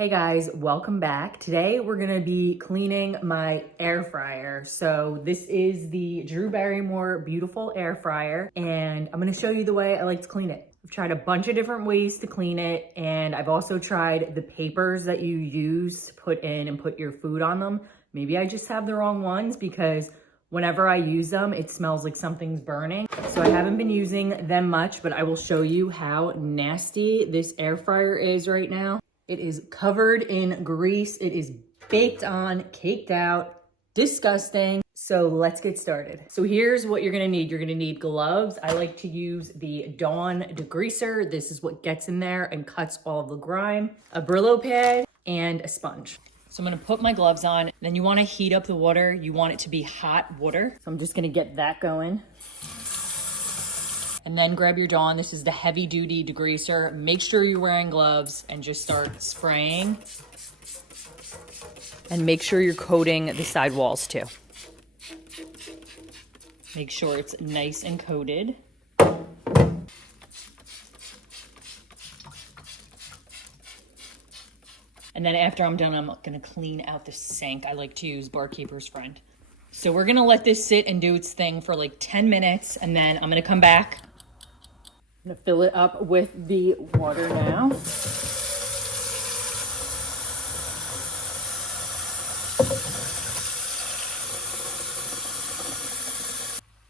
Hey guys, welcome back. Today we're gonna be cleaning my air fryer. So this is the Drew Barrymore beautiful air fryer, and I'm gonna show you the way I like to clean it. I've tried a bunch of different ways to clean it, and I've also tried the papers that you use to put in and put your food on them. Maybe I just have the wrong ones because whenever I use them, it smells like something's burning. So I haven't been using them much, but I will show you how nasty this air fryer is right now. It is covered in grease. It is baked on, caked out, disgusting. So let's get started. So here's what you're gonna need. You're gonna need gloves. I like to use the Dawn Degreaser. This is what gets in there and cuts all of the grime. A Brillo pad and a sponge. So I'm gonna put my gloves on. Then you wanna heat up the water. You want it to be hot water. So I'm just gonna get that going. And then grab your Dawn. This is the heavy duty degreaser. Make sure you're wearing gloves and just start spraying. And make sure you're coating the side walls too. Make sure it's nice and coated. And then after I'm done, I'm gonna clean out the sink. I like to use Barkeepers Friend. So we're gonna let this sit and do its thing for like 10 minutes, and then I'm gonna come back. I'm gonna fill it up with the water now.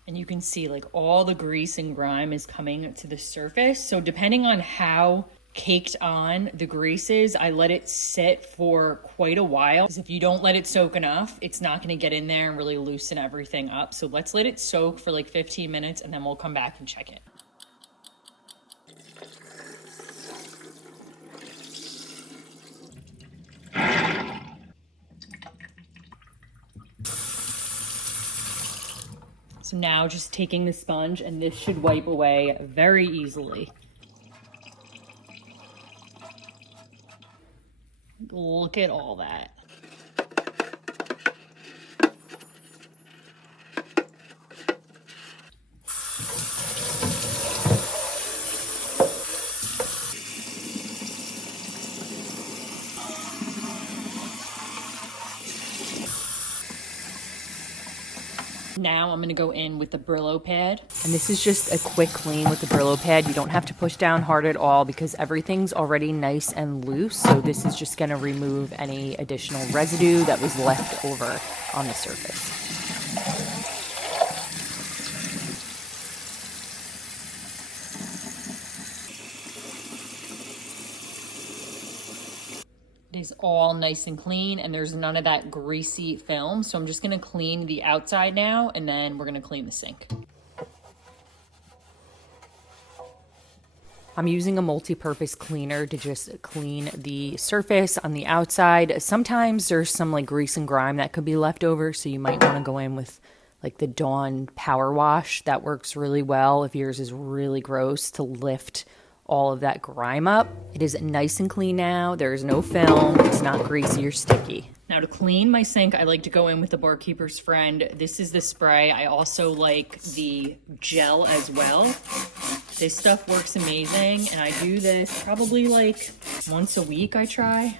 And you can see like all the grease and grime is coming to the surface. So depending on how caked on the grease is, I let it sit for quite a while. Because if you don't let it soak enough, it's not gonna get in there and really loosen everything up. So let's let it soak for like 15 minutes and then we'll come back and check it. So now just taking the sponge, and this should wipe away very easily. Look at all that. Now I'm gonna go in with the Brillo pad. And this is just a quick clean with the Brillo pad. You don't have to push down hard at all because everything's already nice and loose. So this is just gonna remove any additional residue that was left over on the surface. It is all nice and clean, and there's none of that greasy film. So I'm just gonna clean the outside now, and then we're gonna clean the sink. I'm using a multi-purpose cleaner to just clean the surface on the outside. Sometimes there's some like grease and grime that could be left over, so you might wanna go in with like the Dawn Power Wash. That works really well if yours is really gross, to lift all of that grime up. It is nice and clean now. There's no film. It's not greasy or sticky. Now to clean my sink, I like to go in with the Barkeepers Friend. This is the spray. I also like the gel as well. This stuff works amazing, and I do this probably like once a week I try.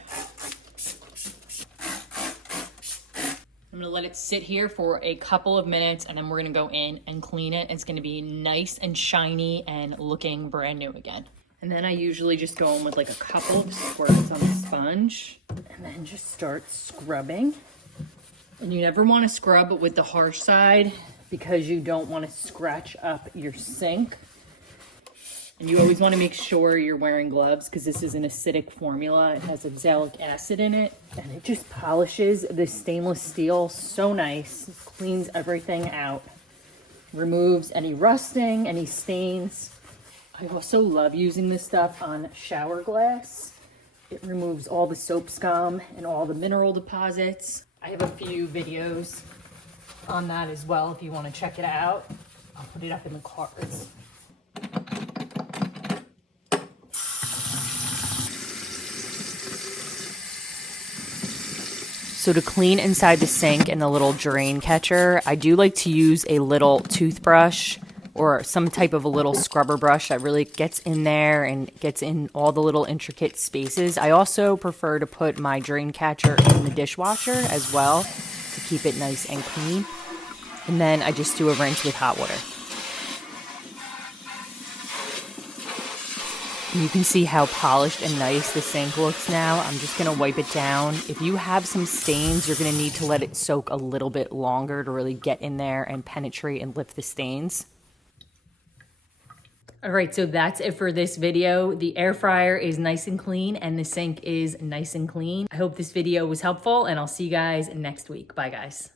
I'm gonna let it sit here for a couple of minutes, and then we're gonna go in and clean it. It's gonna be nice and shiny and looking brand new again. And then I usually just go in with like a couple of squirts on the sponge and then just start scrubbing. And you never want to scrub with the harsh side because you don't want to scratch up your sink. And you always want to make sure you're wearing gloves because this is an acidic formula. It has oxalic acid in it, and it just polishes the stainless steel so nice. It cleans everything out, removes any rusting, any stains. I also love using this stuff on shower glass. It removes all the soap scum and all the mineral deposits. I have a few videos on that as well if you want to check it out. I'll put it up in the cards. So to clean inside the sink and the little drain catcher, I do like to use a little toothbrush or some type of a little scrubber brush that really gets in there and gets in all the little intricate spaces. I also prefer to put my drain catcher in the dishwasher as well to keep it nice and clean. And then I just do a rinse with hot water. You can see how polished and nice the sink looks now. I'm just gonna wipe it down. If you have some stains, you're gonna need to let it soak a little bit longer to really get in there and penetrate and lift the stains. All right, so that's it for this video. The air fryer is nice and clean and the sink is nice and clean. I hope this video was helpful and I'll see you guys next week. Bye guys.